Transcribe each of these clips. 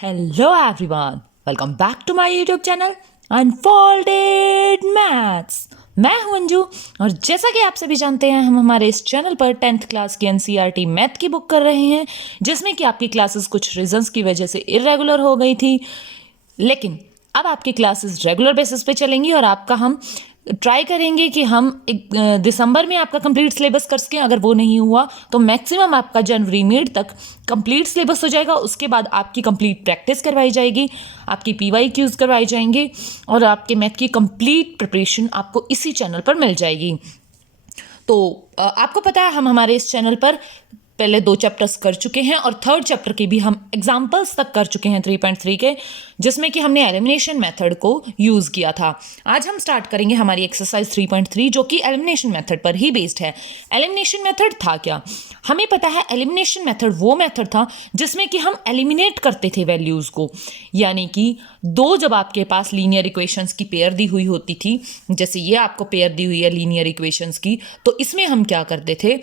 Hello everyone, welcome back to my YouTube channel Unfolded Maths। मैं हूं अंजू और जैसा कि आप सभी जानते हैं हम हमारे इस चैनल पर 10th क्लास की NCERT मैथ की बुक कर रहे हैं, जिसमें कि आपकी क्लासेस कुछ रीजंस की वजह से इरेगुलर हो गई थी, लेकिन अब आपकी क्लासेस रेगुलर बेसिस पे चलेंगी और आपका हम ट्राई करेंगे कि हम दिसंबर में आपका कंप्लीट सिलेबस कर सकें। अगर वो नहीं हुआ तो मैक्सिमम आपका जनवरी मिड तक कंप्लीट सिलेबस हो जाएगा। उसके बाद आपकी कंप्लीट प्रैक्टिस करवाई जाएगी, आपकी PYQs करवाई जाएंगे और आपके मैथ की कंप्लीट प्रिपरेशन आपको इसी चैनल पर मिल जाएगी। तो आपको पता है हम हमारे इस चैनल पर पहले 2 चैप्टर्स कर चुके हैं और 3rd चैप्टर के भी हम एग्जाम्पल्स तक कर चुके हैं 3.3 के, जिसमें कि हमने एलिमिनेशन मेथड को यूज़ किया था। आज हम स्टार्ट करेंगे हमारी एक्सरसाइज 3.3 जो कि एलिमिनेशन मेथड पर ही बेस्ड है। एलिमिनेशन मेथड था क्या? हमें पता है एलिमिनेशन मेथड वो मेथड था जिसमें कि हम एलिमिनेट करते थे वैल्यूज़ को, यानी कि जब आपके पास लीनियर इक्वेशंस की पेयर दी हुई होती थी, जैसे ये आपको पेयर दी हुई है लीनियर इक्वेशंस की, तो इसमें हम क्या करते थे,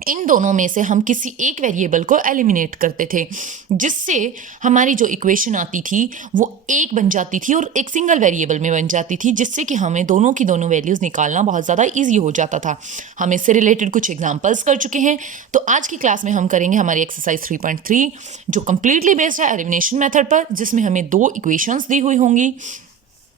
इन दोनों में से हम किसी एक वेरिएबल को एलिमिनेट करते थे, जिससे हमारी जो इक्वेशन आती थी वो एक बन जाती थी और एक सिंगल वेरिएबल में बन जाती थी, जिससे कि हमें दोनों की दोनों वैल्यूज़ निकालना बहुत ज़्यादा इजी हो जाता था। हम इससे रिलेटेड कुछ एग्जांपल्स कर चुके हैं। तो आज की क्लास में हम करेंगे हमारी एक्सरसाइज 3.3 जो कंप्लीटली बेस्ड है एलिमिनेशन मेथड पर, जिसमें हमें 2 इक्वेशंस दी हुई होंगी।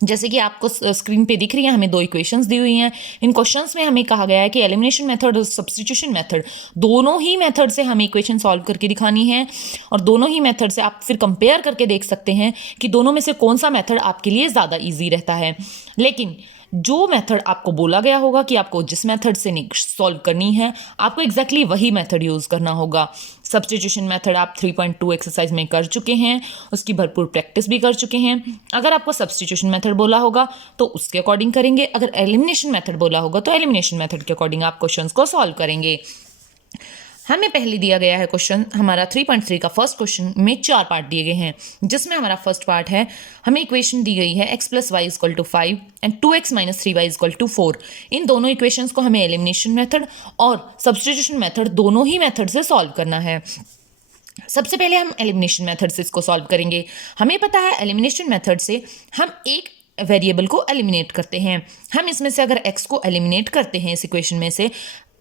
जैसे कि आपको स्क्रीन पे दिख रही है, हमें 2 इक्वेशंस दी हुई हैं। इन क्वेश्चंस में हमें कहा गया है कि एलिमिनेशन मेथड और सब्स्टिट्यूशन मेथड दोनों ही मेथड से हमें इक्वेशन सॉल्व करके दिखानी है, और दोनों ही मेथड से आप फिर कंपेयर करके देख सकते हैं कि दोनों में से कौन सा मेथड आपके लिए ज़्यादा ईजी रहता है। लेकिन जो मेथड आपको बोला गया होगा कि आपको जिस मेथड से सॉल्व करनी है, आपको एग्जैक्टली वही मेथड यूज़ करना होगा। सब्स्टिट्यूशन मेथड आप 3.2 एक्सरसाइज में कर चुके हैं, उसकी भरपूर प्रैक्टिस भी कर चुके हैं। अगर आपको सब्स्टिट्यूशन मेथड बोला होगा तो उसके अकॉर्डिंग करेंगे, अगर एलिमिनेशन मेथड बोला होगा तो एलिमिनेशन मेथड के अकॉर्डिंग आप क्वेश्चंस को सॉल्व करेंगे। हमें पहले दिया गया है क्वेश्चन, हमारा 3.3 का फर्स्ट क्वेश्चन में 4 पार्ट दिए गए हैं, जिसमें हमारा फर्स्ट पार्ट है, हमें इक्वेशन दी गई है x + y = 5 and 2x - 3y = 4। इन दोनों इक्वेशंस को हमें एलिमिनेशन मेथड और सब्स्टिट्यूशन मेथड दोनों ही मेथड से सॉल्व करना है। सबसे पहले हम एलिमिनेशन मेथड से इसको सॉल्व करेंगे। हमें पता है एलिमिनेशन मेथड से हम एक वेरिएबल को एलिमिनेट करते हैं। हम इसमें से अगर x को एलिमिनेट करते हैं इस इक्वेशन में से,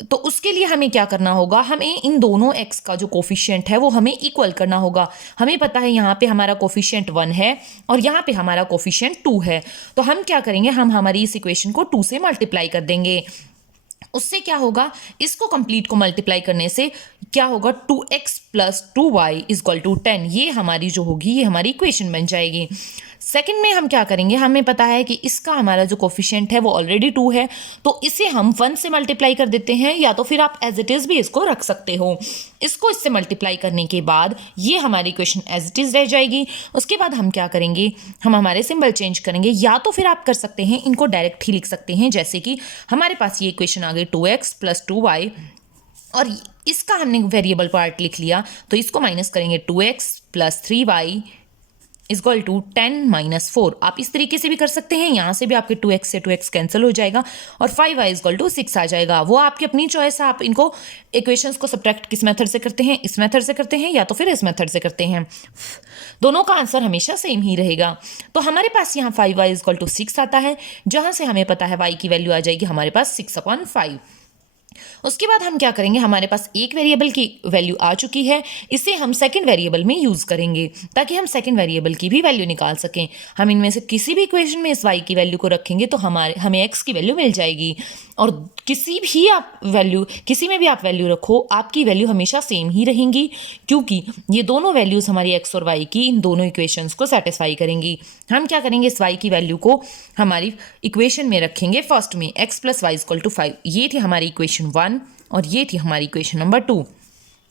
तो उसके लिए हमें क्या करना होगा, हमें इन दोनों x का जो कोफिशिएंट है वो हमें इक्वल करना होगा। हमें पता है यहाँ पे हमारा कोफिशिएंट 1 है और यहाँ पे हमारा कोफिशिएंट 2 है, तो हम क्या करेंगे, हम हमारी इस इक्वेशन को 2 से मल्टीप्लाई कर देंगे। उससे क्या होगा, इसको कंप्लीट को मल्टीप्लाई करने से क्या होगा, 2x + 2y = 10। ये हमारी जो होगी ये हमारी इक्वेशन बन जाएगी। सेकंड में हम क्या करेंगे, हमें पता है कि इसका हमारा जो कोफिशिएंट है वो ऑलरेडी 2 है, तो इसे हम 1 से मल्टीप्लाई कर देते हैं, या तो फिर आप एज इट इज़ भी इसको रख सकते हो। इसको इससे मल्टीप्लाई करने के बाद ये हमारी इक्वेशन एज इट इज़ रह जाएगी। उसके बाद हम क्या करेंगे, हम हमारे सिंबल चेंज करेंगे, या तो फिर आप कर सकते हैं इनको डायरेक्ट ही लिख सकते हैं, जैसे कि हमारे पास ये इक्वेशन आ गई 2x + 2y और इसका हमने वेरिएबल पार्ट लिख लिया, तो इसको माइनस करेंगे 2x + 3y = 10 - 4। आप इस तरीके से भी कर सकते हैं, यहाँ से भी आपके 2x से 2x कैंसिल हो जाएगा और 5y = 6 आ जाएगा। वो आपकी अपनी चॉइस है, आप इनको इक्वेशंस को सब्ट्रैक्ट किस मेथड से करते हैं, इस मेथड से करते हैं या तो फिर इस मेथड से करते हैं। दोनों का आंसर हमेशा सेम ही रहेगा। तो हमारे पास यहाँ 5y = 6 आता है, जहाँ से हमें पता है y की वैल्यू आ जाएगी हमारे पास 6/5। उसके बाद हम क्या करेंगे, हमारे पास एक वेरिएबल की वैल्यू आ चुकी है, इसे हम सेकंड वेरिएबल में यूज़ करेंगे ताकि हम सेकंड वेरिएबल की भी वैल्यू निकाल सकें। हम इनमें से किसी भी इक्वेशन में इस y की वैल्यू को रखेंगे तो हमें x की वैल्यू मिल जाएगी, और किसी में भी आप वैल्यू रखो, आपकी वैल्यू हमेशा सेम ही रहेंगी, क्योंकि ये दोनों वैल्यूज़ हमारी x और y की इन दोनों इक्वेशंस को सेटिस्फाई करेंगी। हम क्या करेंगे, इस y की वैल्यू को हमारी इक्वेशन में रखेंगे फर्स्ट में, x + y = 5। ये थी हमारी इक्वेशन 1 और ये थी हमारी इक्वेशन नंबर 2।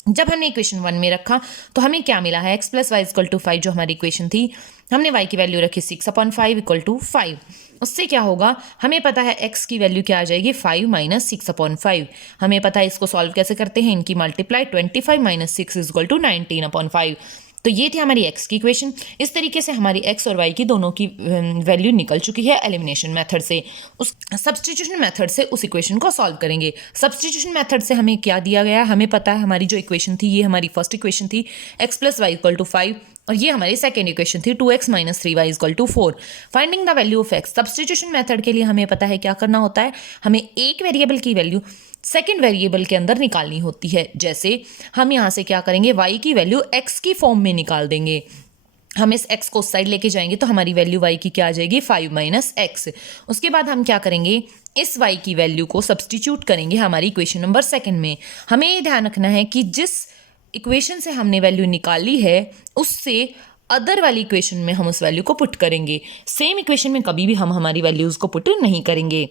जब हमने इक्वेशन 1 में रखा तो हमें क्या मिला है, x + y = 5 जो हमारी इक्वेशन थी, हमने y की वैल्यू रखी 6/5 = 5। उससे क्या होगा, हमें पता है x की वैल्यू क्या आ जाएगी, 5 - 6/5। हमें पता है इसको सॉल्व कैसे करते हैं, इनकी मल्टीप्लाई 25 - 6 = 19/5। तो ये थी हमारी x की इक्वेशन। इस तरीके से हमारी x और y की दोनों की वैल्यू निकल चुकी है एलिमिनेशन मेथड से। उस सब्स्टिट्यूशन मेथड से उस इक्वेशन को सॉल्व करेंगे। सब्स्टिट्यूशन मेथड से हमें क्या दिया गया, हमें पता है हमारी जो इक्वेशन थी, ये हमारी फर्स्ट इक्वेशन थी x + y = 5, और ये हमारी सेकेंड इक्वेशन थी 2x - 3y = 4। Finding the value of x, substitution method के लिए हमें पता है क्या करना होता है, हमें एक वेरिएबल की वैल्यू सेकेंड वेरिएबल के अंदर निकालनी होती है। जैसे हम यहाँ से क्या करेंगे, y की वैल्यू x की फॉर्म में निकाल देंगे। हम इस x को उस साइड लेके जाएंगे तो हमारी वैल्यू y की क्या आ जाएगी, 5 - x। उसके बाद हम क्या करेंगे, इस y की वैल्यू को सब्स्टिट्यूट करेंगे हमारी इक्वेशन नंबर सेकेंड में। हमें ये ध्यान रखना है कि जिस इक्वेशन से हमने वैल्यू निकाली है उससे अदर वाली इक्वेशन में हम उस वैल्यू को पुट करेंगे। सेम इक्वेशन में कभी भी हम हमारी वैल्यूज को पुट नहीं करेंगे।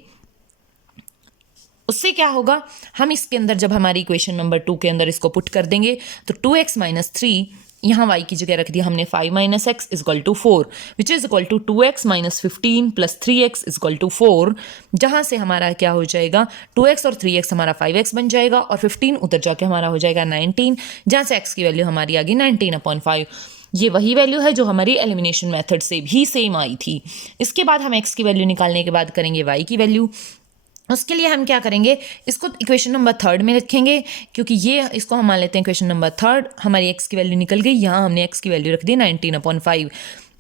उससे क्या होगा, हम इसके अंदर जब हमारी इक्वेशन नंबर 2 के अंदर इसको पुट कर देंगे तो 2x - 3, यहाँ y की जगह रख दिया हमने 5 - x = 4, which is equal to 2x - 15 + 3x = 4, जहाँ से हमारा क्या हो जाएगा, 2x और 3x हमारा 5x बन जाएगा और 15 उधर जाके हमारा हो जाएगा 19, जहाँ से x की वैल्यू हमारी आ गई 19/5। ये वही वैल्यू है जो हमारी एलिमिनेशन मेथड से भी सेम आई थी। इसके बाद हम x की वैल्यू निकालने के बाद करेंगे y की वैल्यू। उसके लिए हम क्या करेंगे, इसको इक्वेशन नंबर 3 में रखेंगे, क्योंकि ये इसको हम मान लेते हैं इक्वेशन नंबर 3। हमारी x की वैल्यू निकल गई, यहाँ हमने x की वैल्यू रख दी 19/5।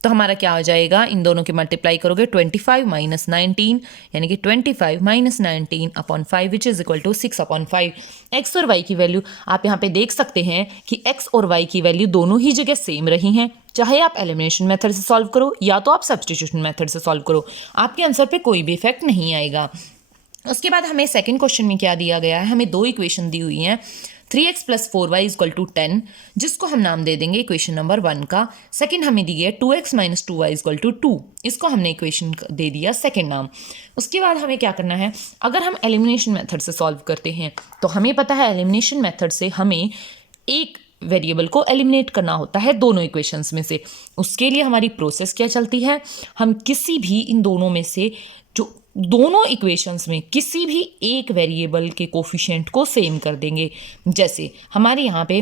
तो हमारा क्या हो जाएगा, इन दोनों के मल्टीप्लाई करोगे 25 - 19, यानी कि 25 - 19/5 which is equal to 6/5। x और y की वैल्यू आप यहाँ पे देख सकते हैं कि x और y की वैल्यू दोनों ही जगह सेम रही हैं। चाहे आप एलिमिनेशन मेथड से सॉल्व करो या तो आप सब्स्टिट्यूशन मेथड से सॉल्व करो, आपके आंसर पे कोई भी इफेक्ट नहीं आएगा। उसके बाद हमें सेकंड क्वेश्चन में क्या दिया गया है, हमें दो इक्वेशन दी हुई हैं, 3x + 4y = 10, जिसको हम नाम दे देंगे इक्वेशन नंबर 1 का। सेकंड हमें दी है 2x - 2y = 2, इसको हमने इक्वेशन दे दिया सेकंड नाम। उसके बाद हमें क्या करना है, अगर हम एलिमिनेशन मेथड से सॉल्व करते हैं तो हमें पता है एलिमिनेशन मेथड से हमें एक वेरिएबल को एलिमिनेट करना होता है दोनों इक्वेशंस में से। उसके लिए हमारी प्रोसेस क्या चलती है, हम किसी भी इन दोनों में से जो दोनों इक्वेशंस में किसी भी एक वेरिएबल के कोफिशिएंट को सेम कर देंगे। जैसे हमारे यहाँ पे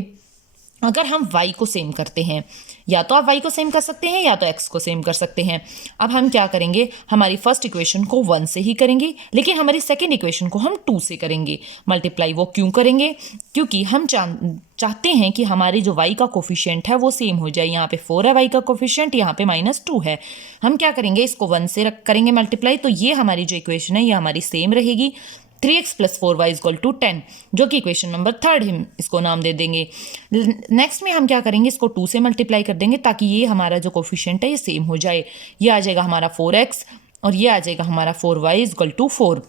अगर हम y को सेम करते हैं, या तो आप y को सेम कर सकते हैं या तो x को सेम कर सकते हैं। अब हम क्या करेंगे, हमारी फर्स्ट इक्वेशन को 1 से ही करेंगे, लेकिन हमारी सेकेंड इक्वेशन को हम 2 से करेंगे। मल्टीप्लाई वो क्यों करेंगे, क्योंकि हम चाहते हैं कि हमारी जो y का कोफिशिएंट है वो सेम हो जाए। यहाँ पे 4 है y का कोफिशिएंट, यहाँ पे -2 है। हम क्या करेंगे, इसको 1 से करेंगे मल्टीप्लाई, तो ये हमारी जो इक्वेशन है ये हमारी सेम रहेगी। 3x + 4y = 10, जो कि इक्वेशन नंबर 3 हम इसको नाम दे देंगे। नेक्स्ट में हम क्या करेंगे, इसको 2 से मल्टीप्लाई कर देंगे ताकि ये हमारा जो कोफिशिएंट है ये सेम हो जाए। ये आ जाएगा हमारा 4x और ये आ जाएगा हमारा 4y = 4।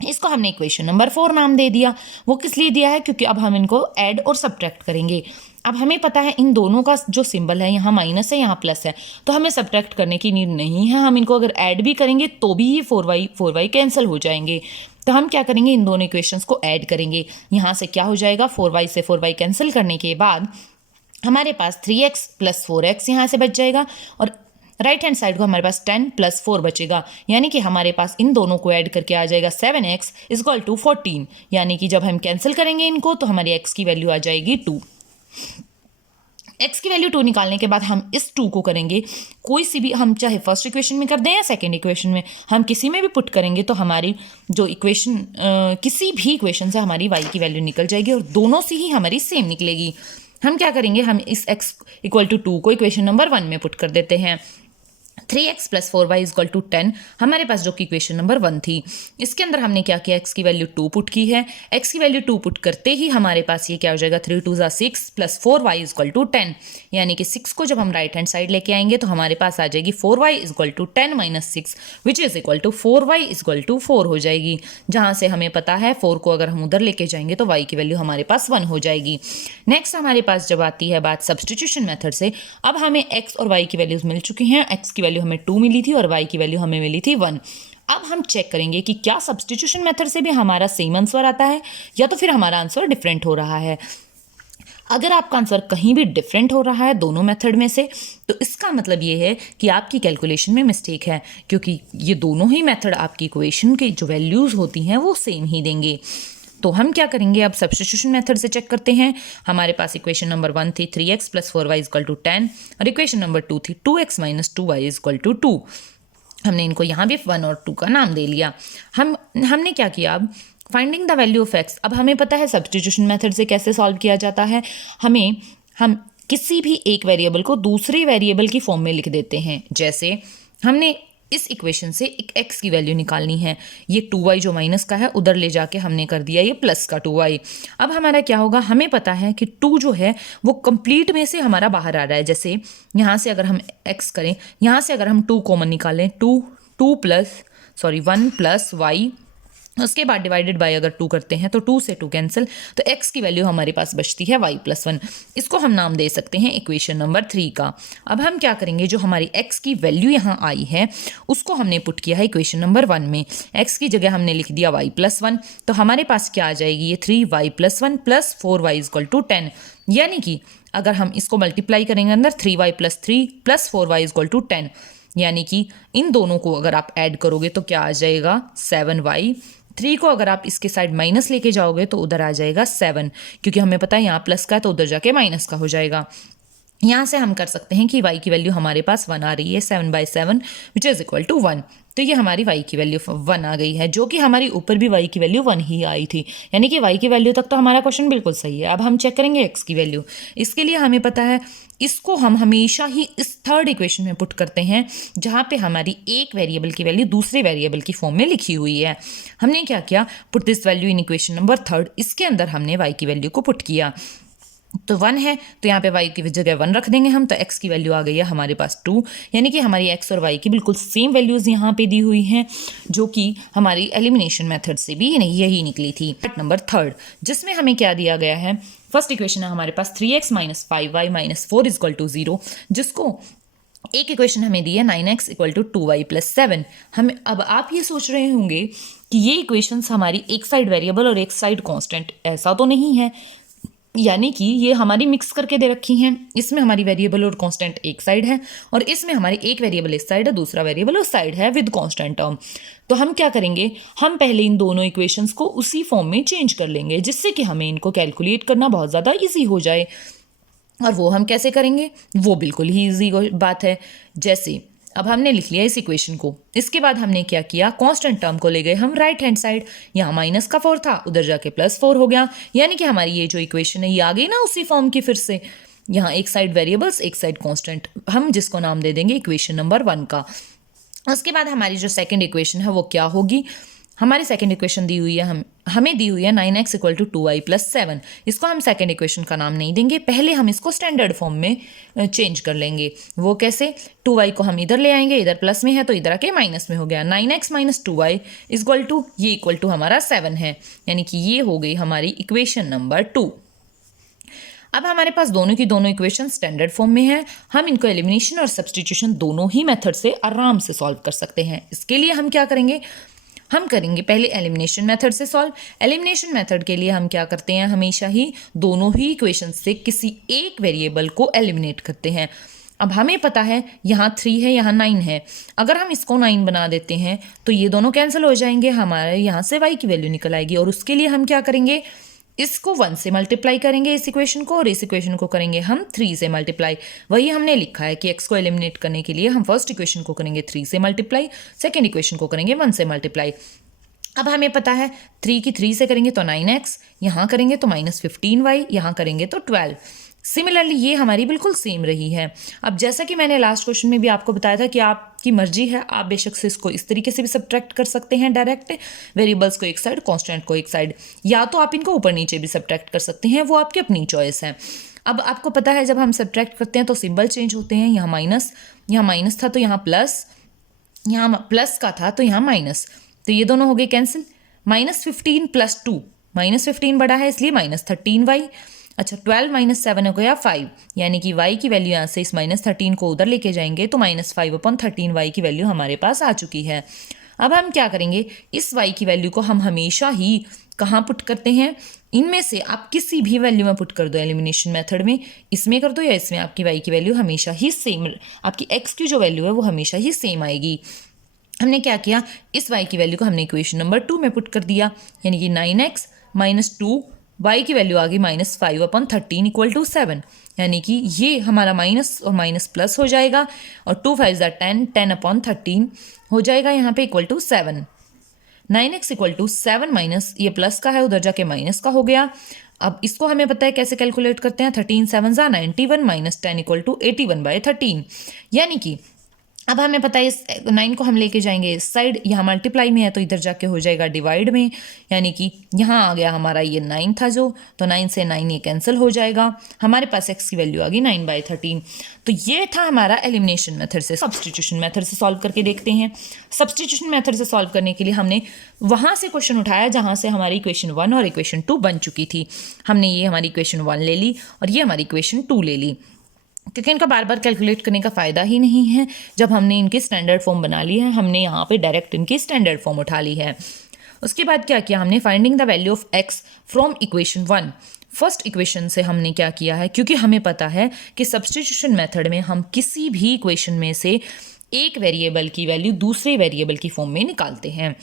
इसको हमने इक्वेशन नंबर 4 नाम दे दिया। वो किस लिए दिया है, क्योंकि अब हम इनको ऐड और सब्ट्रैक्ट करेंगे। अब हमें पता है इन दोनों का जो सिंबल है, यहाँ माइनस है यहाँ प्लस है, तो हमें सब्ट्रैक्ट करने की नीड नहीं है। हम इनको अगर ऐड भी करेंगे तो भी ये 4y कैंसिल हो जाएंगे। तो हम क्या करेंगे, इन दोनों इक्वेशंस को ऐड करेंगे। यहाँ से क्या हो जाएगा, 4y से 4y कैंसिल करने के बाद हमारे पास 3x + 4x यहाँ से बच जाएगा और राइट हैंड साइड को हमारे पास 10 + 4 बचेगा, यानी कि हमारे पास इन दोनों को ऐड करके आ जाएगा 7x = 14, यानी कि जब हम कैंसिल करेंगे इनको तो हमारी x की वैल्यू आ जाएगी 2। x की वैल्यू 2 निकालने के बाद हम इस 2 को करेंगे कोई सी भी, हम चाहे फर्स्ट इक्वेशन में कर दें या सेकंड इक्वेशन में, हम किसी में भी पुट करेंगे तो हमारी जो इक्वेशन किसी भी इक्वेशन से हमारी y की वैल्यू निकल जाएगी और दोनों से ही हमारी सेम निकलेगी। हम क्या करेंगे, हम इस x = 2 को इक्वेशन नंबर 1 में पुट कर देते हैं। 3x + 4y = 10 हमारे पास जो कि इक्वेशन नंबर 1 थी। इसके अंदर हमने क्या किया, x की वैल्यू 2 पुट की है। x की वैल्यू 2 पुट करते ही हमारे पास ये क्या हो जाएगा, 3 × 2 = 6 + 4y = 10, यानी कि 6 को जब हम राइट हैंड साइड लेके आएंगे तो हमारे पास आ जाएगी 4y = 10 - 6 which is equal to 4y = 4 हो जाएगी। जहाँ से हमें पता है 4 को अगर हम उधर लेके जाएंगे तो y की वैल्यू हमारे पास 1 हो जाएगी। नेक्स्ट हमारे पास जब आती है बात सब्स्टिट्यूशन मेथड से, अब हमें x और y की वैल्यूज मिल चुकी हैं। x की वैल्यू हमें 2 मिली थी और y की वैल्यू हमें मिली थी 1। अब हम चेक करेंगे कि क्या सब्स्टिट्यूशन मेथड से भी हमारा सेम आंसर आता है या तो फिर हमारा आंसर डिफरेंट हो रहा है। अगर आपका आंसर कहीं भी डिफरेंट हो रहा है दोनों मेथड में से, तो इसका मतलब ये है कि आपकी कैलकुलेशन में मिस्टेक है, क्योंकि ये दोनों ही मेथड आपकी इक्वेशन की जो वैल्यूज होती हैं वो सेम ही देंगे। तो हम क्या करेंगे, अब सब्स्टिट्यूशन मेथड से चेक करते हैं। हमारे पास इक्वेशन नंबर 1 थी 3x + 4y = 10 और इक्वेशन नंबर 2 थी 2x - 2y = 2। हमने इनको यहाँ भी 1 और 2 का नाम दे लिया। हमने क्या किया, अब finding the value of x। अब हमें पता है सब्स्टिट्यूशन मेथड से कैसे सॉल्व किया जाता है। हम किसी भी एक वेरिएबल को दूसरे वेरिएबल की फॉर्म में लिख देते हैं। जैसे हमने इस इक्वेशन से एक x की वैल्यू निकालनी है, ये 2y जो माइनस का है उधर ले जाके हमने कर दिया ये प्लस का 2y। अब हमारा क्या होगा, हमें पता है कि 2 जो है वो कंप्लीट में से हमारा बाहर आ रहा है। जैसे यहाँ से अगर हम x करें, यहाँ से अगर हम 2 कॉमन निकालें, 1 + y, उसके बाद डिवाइडेड बाय अगर 2 करते हैं तो 2 से 2 कैंसिल, तो x की वैल्यू हमारे पास बचती है y + 1। इसको हम नाम दे सकते हैं इक्वेशन नंबर 3 का। अब हम क्या करेंगे, जो हमारी x की वैल्यू यहाँ आई है उसको हमने पुट किया है इक्वेशन नंबर 1 में। x की जगह हमने लिख दिया y + 1, तो हमारे पास क्या आ जाएगी, ये 3y + 1 + 4y = 10। यानी कि अगर हम इसको मल्टीप्लाई करेंगे अंदर 3y + 3 + 4y = 10, यानी कि इन दोनों को अगर आप ऐड करोगे तो क्या आ जाएगा 7y। 3 को अगर आप इसके साइड माइनस लेके जाओगे तो उधर आ जाएगा 7, क्योंकि हमें पता है यहाँ प्लस का है तो उधर जाके माइनस का हो जाएगा। यहाँ से हम कर सकते हैं कि y की वैल्यू हमारे पास 1 आ रही है, 7/7 विच इज इक्वल टू 1। तो ये हमारी y की वैल्यू 1 आ गई है, जो कि हमारी ऊपर भी y की वैल्यू 1 ही आई थी। यानी कि y की वैल्यू तक तो हमारा क्वेश्चन बिल्कुल सही है। अब हम चेक करेंगे x की वैल्यू। इसके लिए हमें पता है इसको हम हमेशा ही इस थर्ड इक्वेशन में पुट करते हैं, जहाँ पे हमारी एक वेरिएबल की वैल्यू दूसरे वेरिएबल की फॉर्म में लिखी हुई है। हमने क्या किया, put this value in equation number 3, इसके अंदर हमने y की वैल्यू को पुट किया। तो 1 है तो यहाँ पे y की जगह 1 रख देंगे हम, तो x की वैल्यू आ गई है हमारे पास 2। यानी कि हमारी x और y की बिल्कुल सेम वैल्यूज़ यहाँ पे दी हुई हैं, जो कि हमारी एलिमिनेशन मेथड से भी यही निकली थी। नंबर 3, जिसमें हमें क्या दिया गया है, फर्स्ट इक्वेशन है हमारे पास 3x - 5y - 4 = 0, जिसको एक इक्वेशन हमें दी है 9x = 2y + 7। हमें अब आप ये सोच रहे होंगे कि ये इक्वेशंस हमारी एक साइड वेरिएबल और एक साइड कांस्टेंट, ऐसा तो नहीं है। यानी कि ये हमारी मिक्स करके दे रखी हैं। इसमें हमारी वेरिएबल और कांस्टेंट एक साइड है और इसमें हमारी एक वेरिएबल इस साइड है, दूसरा वेरिएबल उस साइड है विद कांस्टेंट टर्म। तो हम क्या करेंगे, हम पहले इन दोनों इक्वेशंस को उसी फॉर्म में चेंज कर लेंगे, जिससे कि हमें इनको कैलकुलेट करना बहुत ज़्यादा ईजी हो जाए। और वो हम कैसे करेंगे, वो बिल्कुल ही ईजी बात है। जैसे अब हमने लिख लिया इस इक्वेशन को, इसके बाद हमने क्या किया, कांस्टेंट टर्म को ले गए हम राइट हैंड साइड। यहाँ -4 था, उधर जाके +4 हो गया। यानी कि हमारी ये जो इक्वेशन है ये आ गई ना उसी फॉर्म की फिर से। यहाँ एक साइड वेरिएबल्स, एक साइड कांस्टेंट, हम जिसको नाम दे देंगे इक्वेशन नंबर 1 का। उसके बाद हमारी जो सेकेंड इक्वेशन है वो क्या होगी, हमारी सेकेंड इक्वेशन दी हुई है, हमें दी हुई है 9x = 2y + 7। इसको हम सेकेंड इक्वेशन का नाम नहीं देंगे, पहले हम इसको स्टैंडर्ड फॉर्म में चेंज कर लेंगे। वो कैसे, 2y को हम इधर ले आएंगे, इधर प्लस में है तो इधर आके माइनस में हो गया। 9x - 2y = ये इक्वल टू हमारा 7 है, यानी कि ये हो गई हमारी इक्वेशन नंबर 2। अब हमारे पास दोनों की दोनों इक्वेशन स्टैंडर्ड फॉर्म में है। हम इनको एलिमिनेशन और सब्स्टिट्यूशन दोनों ही मेथड से आराम से सॉल्व कर सकते हैं। इसके लिए हम क्या करेंगे, हम करेंगे पहले एलिमिनेशन मेथड से सॉल्व। एलिमिनेशन मेथड के लिए हम क्या करते हैं, हमेशा ही दोनों ही इक्वेशन से किसी एक वेरिएबल को एलिमिनेट करते हैं। अब हमें पता है यहाँ 3 है, यहाँ 9 है। अगर हम इसको 9 बना देते हैं तो ये दोनों कैंसिल हो जाएंगे, हमारे यहाँ से y की वैल्यू निकल आएगी। और उसके लिए हम क्या करेंगे, इसको 1 से मल्टीप्लाई करेंगे इस इक्वेशन को, और इस इक्वेशन को करेंगे हम 3 से मल्टीप्लाई। वही हमने लिखा है कि x को एलिमिनेट करने के लिए हम फर्स्ट इक्वेशन को करेंगे 3 से मल्टीप्लाई, सेकेंड इक्वेशन को करेंगे 1 से मल्टीप्लाई। अब हमें पता है 3 की 3 से करेंगे तो 9x, यहाँ करेंगे तो -15y, यहाँ करेंगे तो 12। सिमिलरली ये हमारी बिल्कुल सेम रही है। अब जैसा कि मैंने लास्ट क्वेश्चन में भी आपको बताया था कि आपकी मर्जी है, आप बेशक से इसको इस तरीके से भी सब्ट्रैक्ट कर सकते हैं डायरेक्ट, वेरिएबल्स को एक साइड, कांस्टेंट को एक साइड, या तो आप इनको ऊपर नीचे भी सब्ट्रैक्ट कर सकते हैं, वो आपकी अपनी चॉइस है। अब आपको पता है जब हम सब्ट्रैक्ट करते हैं तो सिंबल चेंज होते हैं, यहाँ माइनस था तो यहाँ प्लस, यहाँ प्लस का था तो यहाँ माइनस, तो ये दोनों हो गए कैंसिल। -15 + 2, -15 बड़ा है इसलिए -13y। अच्छा, 12 - 7 हो गया 5, यानी कि y की वैल्यू यहाँ से इस -13 को उधर लेके जाएंगे तो -5/13y की वैल्यू हमारे पास आ चुकी है। अब हम क्या करेंगे, इस y की वैल्यू को हम हमेशा ही कहाँ पुट करते हैं, इनमें से आप किसी भी वैल्यू में पुट कर दो एलिमिनेशन मेथड में, इसमें कर दो या इसमें, आपकी y की वैल्यू हमेशा ही सेम, आपकी x की जो वैल्यू है वो हमेशा ही सेम आएगी। हमने क्या किया, इस y की वैल्यू को हमने इक्वेशन नंबर 2 में पुट कर दिया, यानी कि 9x -2, y की वैल्यू आ गई -5/13 इक्वल टू 7, यानी कि ये हमारा माइनस और माइनस प्लस हो जाएगा और 2 5 10, 10/13 हो जाएगा यहाँ पे equal to 7। 9x equal to 7 minus, ये प्लस का है उधर जाके माइनस का हो गया। अब इसको हमें पता है कैसे कैलकुलेट करते हैं, 13 7 91 माइनस 10 इक्वल टू 81/13, यानी कि अब हमें पता है इस 9 को हम लेके जाएंगे इस साइड, यहाँ मल्टीप्लाई में है तो इधर जाके हो जाएगा डिवाइड में, यानी कि यहाँ आ गया हमारा ये 9 था जो, तो 9 से 9 ये कैंसिल हो जाएगा, हमारे पास x की वैल्यू आ गई 9/13। तो ये था हमारा एलिमिनेशन मेथड से। सब्सटीट्यूशन मेथड से सॉल्व करके देखते हैं। सब्सटीट्यूशन मेथड से सॉल्व करने के लिए हमने वहाँ से क्वेश्चन उठाया जहाँ से हमारी इक्वेशन 1 और इक्वेशन 2 बन चुकी थी। हमने ये हमारी इक्वेशन 1 ले ली और ये हमारी इक्वेशन 2 ले ली, क्योंकि इनका बार बार कैलकुलेट करने का फ़ायदा ही नहीं है। जब हमने इनकी स्टैंडर्ड फॉर्म बना ली है, हमने यहाँ पे डायरेक्ट इनकी स्टैंडर्ड फॉर्म उठा ली है। उसके बाद क्या किया हमने, finding the value of x from equation 1। First equation से हमने क्या किया है, क्योंकि हमें पता है कि सब्स्टिट्यूशन मेथड में हम किसी भी इक्वेशन में से एक वेरिएबल की वैल्यू दूसरे वेरिएबल की फॉर्म में निकालते हैं।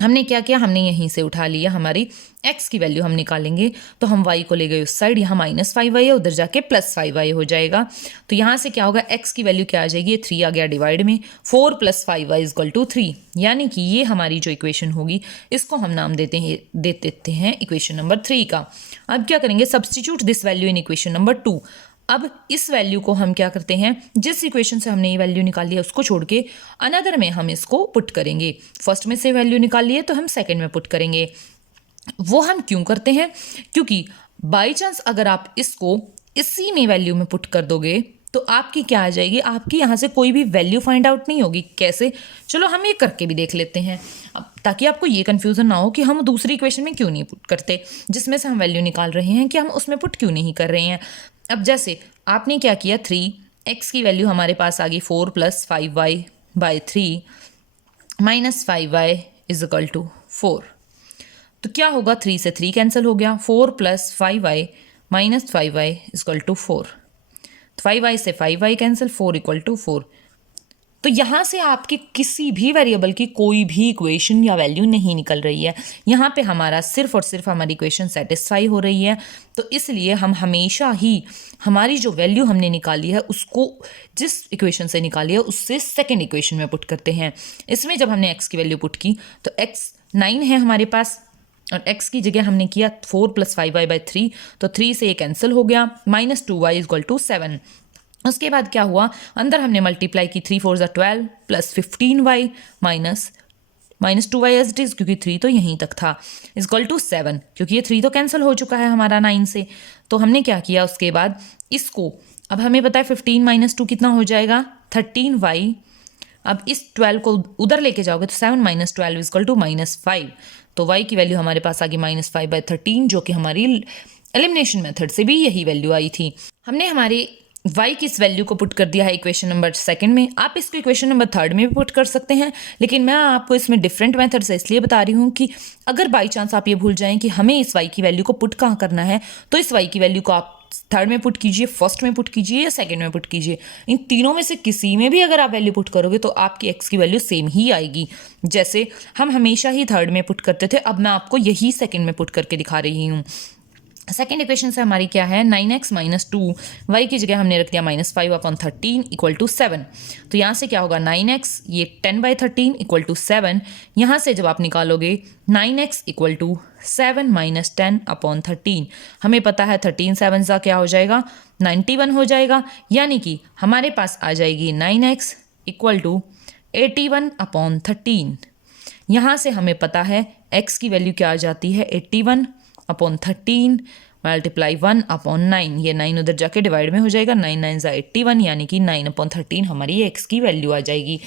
हमने क्या किया, हमने यहीं से उठा लिया हमारी x की वैल्यू हम निकालेंगे, तो हम y को ले गए उस साइड, यहाँ -5y है, उधर जाके +5y हो जाएगा। तो यहाँ से क्या होगा, x की वैल्यू क्या आ जाएगी, 3 आ गया डिवाइड में, 4 + 5y = 3, यानी कि ये हमारी जो इक्वेशन होगी इसको हम नाम दे देते हैं इक्वेशन नंबर 3 का। अब क्या करेंगे, substitute this value in equation number 2। अब इस वैल्यू को हम क्या करते हैं, जिस इक्वेशन से हमने ये वैल्यू निकाल लिया उसको छोड़ के अनदर में हम इसको पुट करेंगे। फर्स्ट में से वैल्यू निकाल लिए तो हम सेकंड में पुट करेंगे। वो हम क्यों करते हैं, क्योंकि बाय चांस अगर आप इसको इसी में वैल्यू में पुट कर दोगे तो आपकी क्या आ जाएगी, आपकी यहाँ से कोई भी वैल्यू फाइंड आउट नहीं होगी। कैसे, चलो हम ये करके भी देख लेते हैं, अब ताकि आपको ये कन्फ्यूज़न ना हो कि हम दूसरी इक्वेशन में क्यों नहीं पुट करते, जिसमें से हम वैल्यू निकाल रहे हैं कि हम उसमें पुट क्यों नहीं कर रहे हैं। अब जैसे आपने क्या किया, 3x की वैल्यू हमारे पास आ गई 4 + 5y/3 -5y = 4। तो क्या होगा, 3 से 3 कैंसिल हो गया, 4 + 5y -5y = 4। 5y से 5y कैंसिल, 4 = 4। तो यहाँ से आपकी किसी भी वेरिएबल की कोई भी इक्वेशन या वैल्यू नहीं निकल रही है। यहाँ पे हमारा सिर्फ और सिर्फ हमारी इक्वेशन सेटिस्फाई हो रही है। तो इसलिए हम हमेशा ही हमारी जो वैल्यू हमने निकाली है उसको जिस इक्वेशन से निकाली है उससे सेकेंड इक्वेशन में पुट करते हैं। इसमें जब हमने x की वैल्यू पुट की तो x 9 है हमारे पास और x की जगह हमने किया 4 + 5y/3, तो 3 से ये कैंसिल हो गया, -2y = 7। उसके बाद क्या हुआ, अंदर हमने मल्टीप्लाई की, 3 4 12 + 15y -2y as it is, क्योंकि 3 तो यहीं तक था, = 7, क्योंकि ये 3 तो कैंसिल हो चुका है हमारा 9 से। तो हमने क्या किया, उसके बाद इसको, अब हमें पता है 15 - 2 कितना हो जाएगा, 13y। अब इस 12 को उधर लेके जाओगे तो 7 - 12 = -5। तो y की वैल्यू हमारे पास आ गई -5/13, जो कि हमारी एलिमिनेशन मेथड से भी यही वैल्यू आई थी। हमने हमारी y की इस वैल्यू को पुट कर दिया है इक्वेशन नंबर 2 में। आप इसको इक्वेशन नंबर 3 में भी पुट कर सकते हैं, लेकिन मैं आपको इसमें डिफरेंट मेथड से इसलिए बता रही हूँ कि अगर बाई चांस आप ये भूल जाएं कि हमें इस y की वैल्यू को पुट कहाँ करना है, तो इस y की वैल्यू को आप 3rd में पुट कीजिए, फर्स्ट में पुट कीजिए या सेकंड में पुट कीजिए। इन तीनों में से किसी में भी अगर आप वैल्यू पुट करोगे तो आपकी x की वैल्यू सेम ही आएगी। जैसे हम हमेशा ही 3rd में पुट करते थे, अब मैं आपको यही सेकंड में पुट करके दिखा रही हूँ। सेकेंड इक्वेशन से हमारी क्या है, 9x - 2 y की जगह हमने रख दिया -5/13 = 7। तो यहाँ से क्या होगा, 9x ये 10/13 = 7। यहाँ से जब आप निकालोगे 9x = 7 - 10/13, हमें पता है 13 7 का क्या हो जाएगा, 91 हो जाएगा, यानी कि हमारे पास आ जाएगी 9x = 81/13। यहाँ से हमें पता है x की वैल्यू क्या आ जाती है, 81/13 मल्टीप्लाई 1/9, ये 9 उधर जाके डिवाइड में हो जाएगा, 9 9 = 81, यानी कि 9/13 हमारी x की वैल्यू आ जाएगी।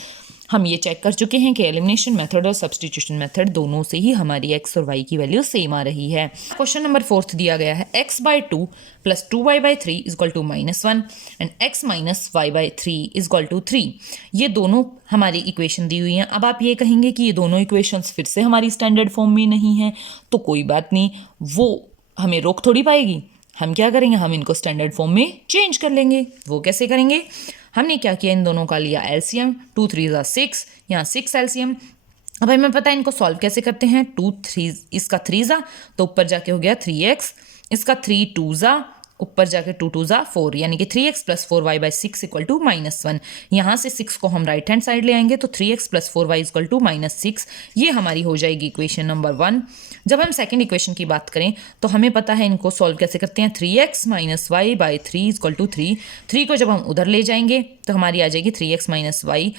हम ये चेक कर चुके हैं कि एलिमिनेशन मेथड और सब्स्टिट्यूशन मेथड दोनों से ही हमारी x और y की वैल्यू सेम आ रही है। क्वेश्चन नंबर 4 दिया गया है, x/2 + 2y/3 = -1 and x - y/3 = 3। ये दोनों हमारी इक्वेशन दी हुई हैं। अब आप ये कहेंगे कि ये दोनों इक्वेशंस फिर से हमारी स्टैंडर्ड फॉर्म में नहीं है, तो कोई बात नहीं, वो हमें रोक थोड़ी पाएगी। हम क्या करेंगे, हम इनको स्टैंडर्ड फॉर्म में चेंज कर लेंगे। वो कैसे करेंगे, हमने क्या किया, इन दोनों का लिया एलसीएम, 2 3 = 6, यहाँ 6 एलसीएम, अब हमें पता है इनको सॉल्व कैसे करते हैं। 2 3 इसका 3 ज़ा तो ऊपर जाके हो गया 3x, इसका 3 2 ज़ा ऊपर जाके 2 2 ज़ा 4, यानी कि 3x plus 4y/6 equal to -1। यहाँ से 6 को हम राइट हैंड साइड ले आएंगे तो 3x plus 4y equal to -6, ये हमारी हो जाएगी इक्वेशन नंबर 1। जब हम सेकंड इक्वेशन की बात करें तो हमें पता है इनको सॉल्व कैसे करते हैं। 3x - y/3 इक्वल टू 3, 3 को जब हम उधर ले जाएंगे तो हमारी आ जाएगी 3x - y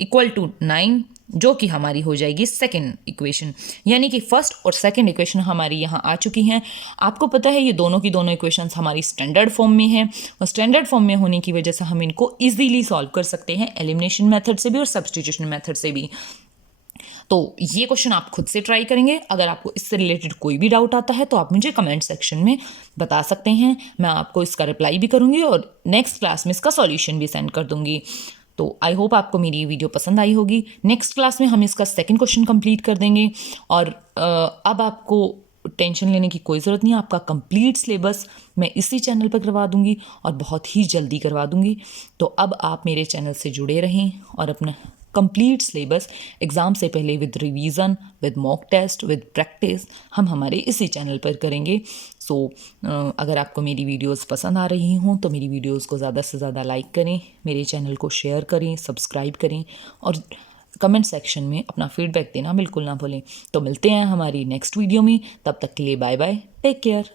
इक्वल टू 9, जो कि हमारी हो जाएगी सेकंड इक्वेशन। यानी कि फर्स्ट और सेकंड इक्वेशन हमारी यहाँ आ चुकी हैं। आपको पता है ये दोनों की दोनों इक्वेशंस हमारी स्टैंडर्ड फॉर्म में हैं, और स्टैंडर्ड फॉर्म में होने की वजह से हम इनको इजीली सॉल्व कर सकते हैं एलिमिनेशन मेथड से भी और सब्स्टिट्यूशन मेथड से भी। तो ये क्वेश्चन आप खुद से ट्राई करेंगे। अगर आपको इससे रिलेटेड कोई भी डाउट आता है तो आप मुझे कमेंट सेक्शन में बता सकते हैं, मैं आपको इसका रिप्लाई भी करूँगी और नेक्स्ट क्लास में इसका सॉल्यूशन भी सेंड कर दूँगी। तो आई होप आपको मेरी ये वीडियो पसंद आई होगी। नेक्स्ट क्लास में हम इसका सेकंड क्वेश्चन कंप्लीट कर देंगे, और अब आपको टेंशन लेने की कोई ज़रूरत नहीं है। आपका कंप्लीट सिलेबस मैं इसी चैनल पर करवा दूंगी और बहुत ही जल्दी करवा दूंगी। तो अब आप मेरे चैनल से जुड़े रहें और अपना कंप्लीट सिलेबस एग्ज़ाम से पहले with revision, with mock test, with practice हम हमारे इसी चैनल पर करेंगे। सो अगर आपको मेरी वीडियोस पसंद आ रही हों तो मेरी वीडियोस को ज़्यादा से ज़्यादा लाइक करें, मेरे चैनल को शेयर करें, सब्सक्राइब करें और कमेंट सेक्शन में अपना फीडबैक देना बिल्कुल ना भूलें। तो मिलते हैं हमारी नेक्स्ट वीडियो में, तब तक के लिए बाय बाय, टेक केयर।